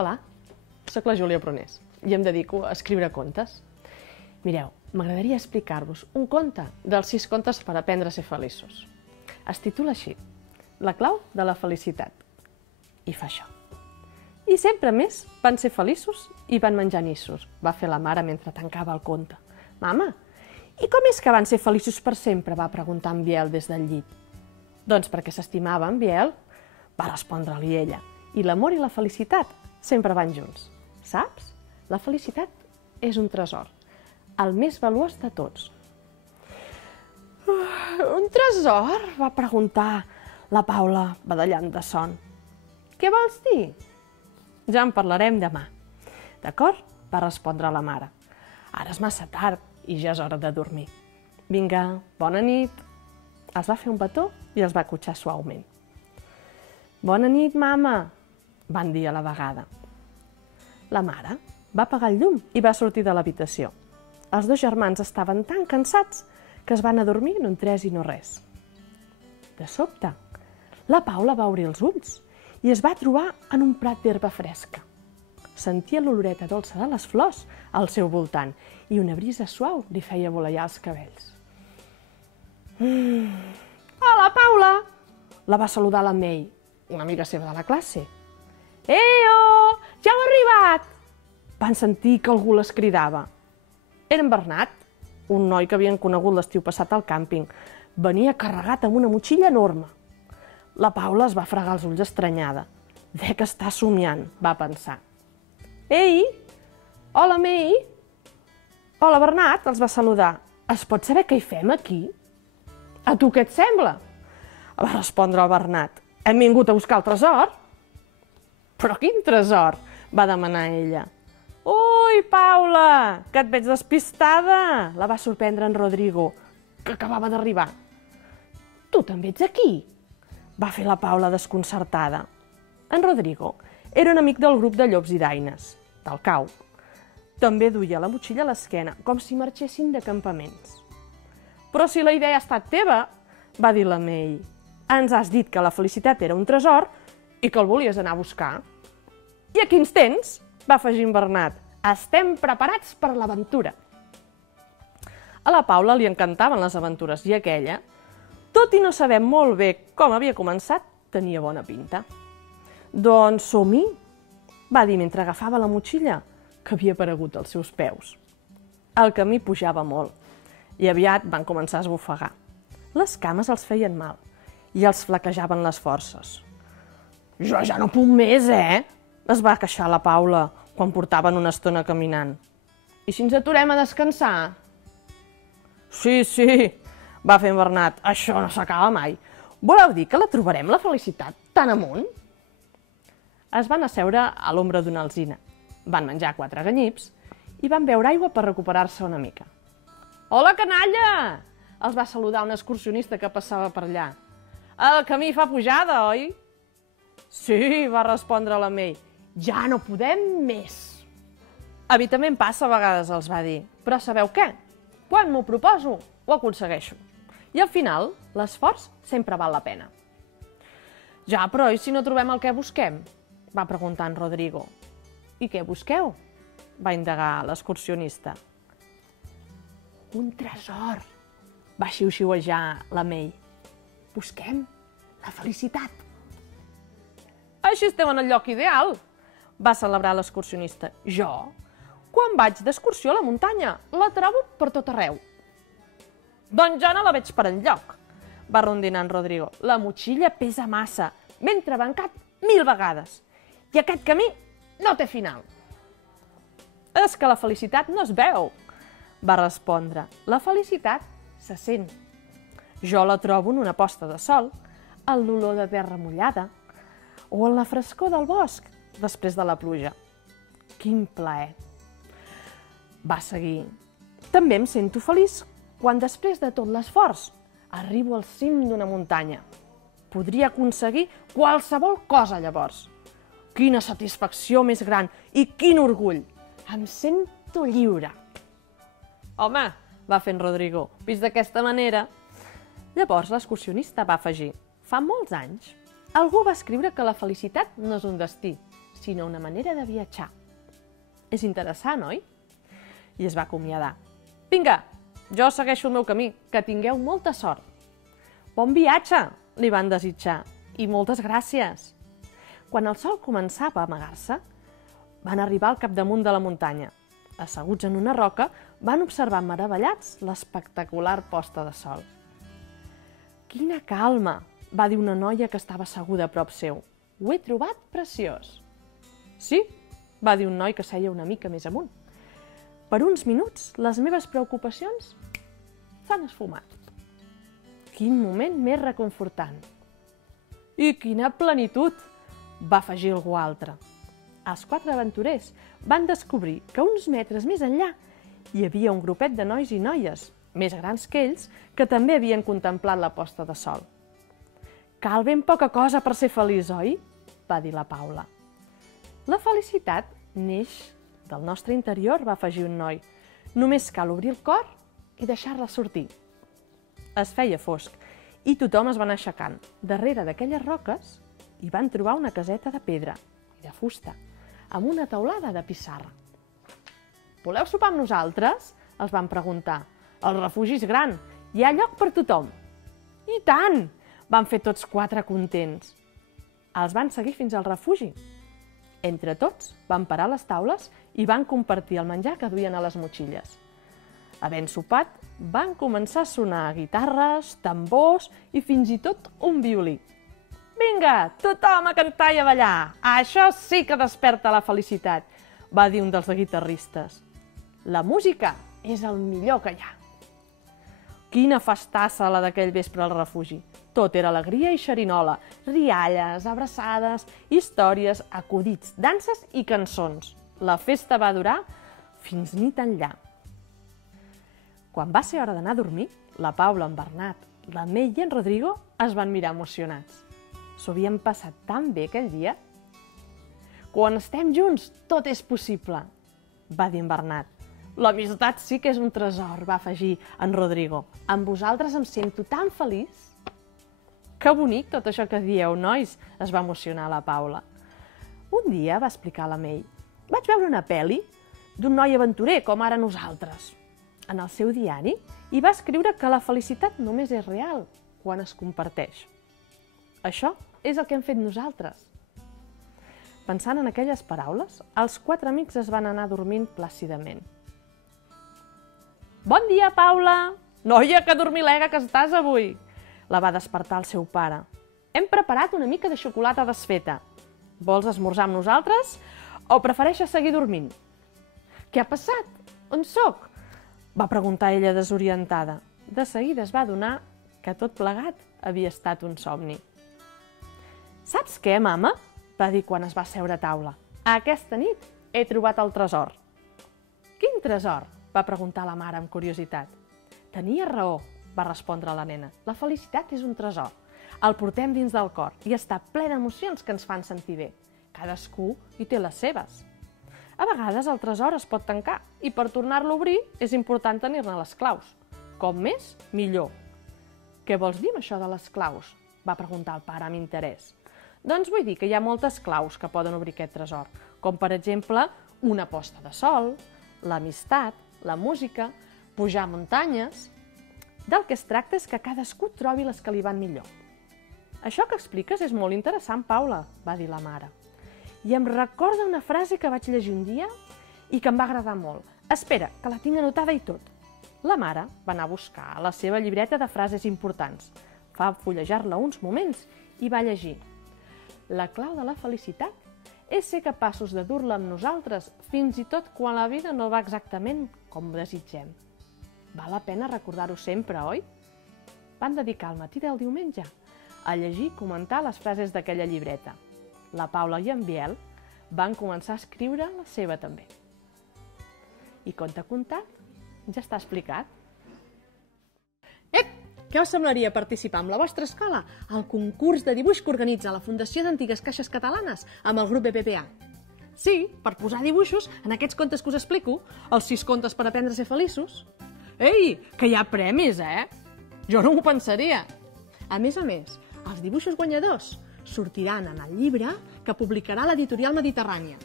Hola, soc la Júlia Prunés i em dedico a escriure contes. Mireu, m'agradaria explicar-vos un conte dels 6 contes per aprendre a ser feliços. Es titula així, La clau de la felicitat. I fa això. I sempre més van ser feliços i van menjar nissos, va fer la mare mentre tancava el conte. Mama, i com és que van ser feliços per sempre? Va preguntar en Biel des del llit. Doncs perquè s'estimava en Biel, va respondre-li ella. I l'amor i la felicitat sempre van junts. Saps? La felicitat és un tresor, el més valuós de tots. Un tresor? Va preguntar la Paula, badallant de son. Què vols dir? Ja en parlarem demà. D'acord? Va respondre la mare. Ara és massa tard i ja és hora de dormir. Vinga, bona nit. Els va fer un petó i els va acotxar suaument. Bona nit, mama, van dir a la vegada. La mare va apagar el llum i va sortir de l'habitació. Els 2 germans estaven tan cansats que es van adormir en un tres i no res. De sobte, la Paula va obrir els ulls i es va trobar en un prat d'herba fresca. Sentia l'oloreta dolça de les flors al seu voltant i una brisa suau li feia voleiar els cabells. Hola, Paula! La va saludar la May, una amiga seva de la classe. Eo! Ja heu arribat! Van sentir que algú les cridava. Era en Bernat, un noi que havien conegut l'estiu passat al càmping. Venia carregat amb una motxilla enorme. La Paula es va fregar els ulls estranyada. Dec estar somiant, va pensar. Ei! Hola, May! Hola, Bernat, els va saludar. Es pot saber què hi fem aquí? A tu què et sembla? Va respondre el Bernat. Hem vingut a buscar el tresor. Però quin tresor? Va demanar ella. Ui, Paula, que et veig despistada! La va sorprendre en Rodrigo, que acabava d'arribar. Tu també ets aquí? Va fer la Paula desconcertada. En Rodrigo era un amic del grup de llops i daines, del cau. També duia la motxilla a l'esquena, com si marxessin de campaments. Però si la idea ha estat teva, va dir la May. Ens has dit que la felicitat era un tresor i que el volies anar a buscar. I aquí ens tens, va afegir en Bernat. Estem preparats per l'aventura. A la Paula li encantaven les aventures i aquella, tot i no saber molt bé com havia començat, tenia bona pinta. Doncs som-hi, va dir mentre agafava la motxilla que havia aparegut als seus peus. El camí pujava molt i aviat van començar a esbufegar. Les cames els feien mal i els flaquejaven les forces. Jo ja no puc més, es va queixar la Paula quan portaven una estona caminant. I si ens aturem a descansar? Sí, va fer en Bernat, això no s'acaba mai. Voleu dir que la trobarem, la felicitat, tan amunt? Es van asseure a l'ombra d'una alzina, van menjar 4 ganyips i van beure aigua per recuperar-se una mica. Hola, canalla! Els va saludar un excursionista que passava per allà. El camí fa pujada, oi? Sí, va respondre la May. Ja no podem més. A mi també em passa a vegades, els va dir. Però sabeu què? Quan m'ho proposo, ho aconsegueixo. I al final, l'esforç sempre val la pena. Ja, però i si no trobem el que busquem? Va preguntar en Rodrigo. I què busqueu? Va indagar l'excursionista. Un tresor, va xiuxiuejar la May. Busquem la felicitat. Així estem en el lloc ideal, va celebrar l'excursionista. Jo, quan vaig d'excursió a la muntanya, la trobo per tot arreu. Doncs ja no la veig per enlloc, va rondinar en Rodrigo. La motxilla pesa massa, m'he entrebancat 1000 vegades. I aquest camí no té final. És que la felicitat no es veu, va respondre. La felicitat se sent. Jo la trobo en una posta de sol, en l'olor de terra mullada, o en la frescor del bosc després de la pluja. Quin plaer! Va seguir. També em sento feliç quan després de tot l'esforç arribo al cim d'una muntanya. Podria aconseguir qualsevol cosa llavors. Quina satisfacció més gran i quin orgull! Em sento lliure. Home, va fer en Rodrigo, vist d'aquesta manera. Llavors l'excursionista va afegir. Fa molts anys, algú va escriure que la felicitat no és un destí, sinó una manera de viatjar. És interessant, oi? I es va acomiadar. Vinga, jo segueixo el meu camí, que tingueu molta sort. Bon viatge, li van desitjar, i moltes gràcies. Quan el sol començava a amagar-se, van arribar al capdamunt de la muntanya. Asseguts en una roca, van observar meravellats l'espectacular posta de sol. Quina calma, va dir una noia que estava asseguda a prop seu. Ho he trobat preciós. Sí, va dir un noi que seia una mica més amunt. Per uns minuts, les meves preocupacions s'han esfumat. Quin moment més reconfortant. I quina plenitud, va afegir algú altre. Els 4 aventurers van descobrir que uns metres més enllà hi havia un grupet de nois i noies, més grans que ells, que també havien contemplat la posta de sol. Cal ben poca cosa per ser feliç, oi? Va dir la Paula. La felicitat neix del nostre interior, va afegir un noi. Només cal obrir el cor i deixar-la sortir. Es feia fosc i tothom es va anar aixecant. Darrere d'aquelles roques hi van trobar una caseta de pedra i de fusta, amb una teulada de pissarra. Voleu sopar amb nosaltres? Els van preguntar. El refugi és gran, hi ha lloc per tothom. I tant! Van fer tots 4 contents. Els van seguir fins al refugi. Entre tots van parar les taules i van compartir el menjar que duien a les motxilles. Havent sopat, van començar a sonar guitarres, tambors i fins i tot un violí. Vinga, tothom a cantar i a ballar! Això sí que desperta la felicitat, va dir un dels guitarristes. La música és el millor que hi ha. Quina festassa la d'aquell vespre al refugi. Tot era alegria i xerinola, rialles, abraçades, històries, acudits, danses i cançons. La festa va durar fins nit enllà. Quan va ser hora d'anar a dormir, la Paula, en Bernat, la Mei i en Rodrigo es van mirar emocionats. S'ho havien passat tan bé aquell dia. Quan estem junts, tot és possible, va dir en Bernat. L'amistat sí que és un tresor, va afegir en Rodrigo. Amb vosaltres em sento tan feliç. Que bonic tot això que dieu, nois, es va emocionar la Paula. Un dia, va explicar la Mei, vaig veure una pel·li d'un noi aventurer com ara nosaltres. En el seu diari hi va escriure que la felicitat només és real quan es comparteix. Això és el que hem fet nosaltres. Pensant en aquelles paraules, els 4 amics es van anar dormint plàcidament. Bon dia, Paula! Noia, que dormilega que estàs avui! La va despertar el seu pare. Hem preparat una mica de xocolata desfeta. Vols esmorzar amb nosaltres o prefereixes seguir dormint? Què ha passat? On sóc? Va preguntar ella desorientada. De seguida es va adonar que tot plegat havia estat un somni. Saps què, mama? Va dir quan es va seure a taula. Aquesta nit he trobat el tresor. Quin tresor? Va preguntar la mare amb curiositat. Tenia raó, va respondre la nena. La felicitat és un tresor. El portem dins del cor i està ple d'emocions que ens fan sentir bé. Cadascú hi té les seves. A vegades el tresor es pot tancar i per tornar-lo a obrir és important tenir-ne les claus. Com més, millor. Què vols dir amb això de les claus? Va preguntar el pare amb interès. Doncs vull dir que hi ha moltes claus que poden obrir aquest tresor, com per exemple una posta de sol, l'amistat, la música, pujar muntanyes. Del que es tracta és que cadascú trobi les que li van millor. Això que expliques és molt interessant, Paula, va dir la mare. I em recorda una frase que vaig llegir un dia i que em va agradar molt. Espera, que la tinc anotada i tot. La mare va anar a buscar a la seva llibreta de frases importants. Va fullejar-la uns moments i va llegir. La clau de la felicitat és ser capaços de dur-la amb nosaltres fins i tot quan la vida no va exactament com desitgem. Val la pena recordar-ho sempre, oi? Van dedicar el matí del diumenge a llegir i comentar les frases d'aquella llibreta. La Paula i en Biel van començar a escriure la seva també. I conte contat, ja està explicat. Què us semblaria participar amb la vostra escola al concurs de dibuix que organitza la Fundació d'Antigues Caixes Catalanes amb el grup BPPA? Sí, per posar dibuixos en aquests contes que us explico, els 6 contes per aprendre a ser feliços. Ei, que hi ha premis, eh? Jo no m'ho pensaria. A més, els dibuixos guanyadors sortiran en el llibre que publicarà l'editorial Mediterrània.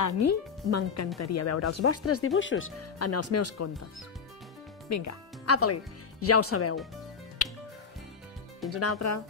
A mi m'encantaria veure els vostres dibuixos en els meus contes. Vinga, apa-li, ja ho sabeu. Fins una altra.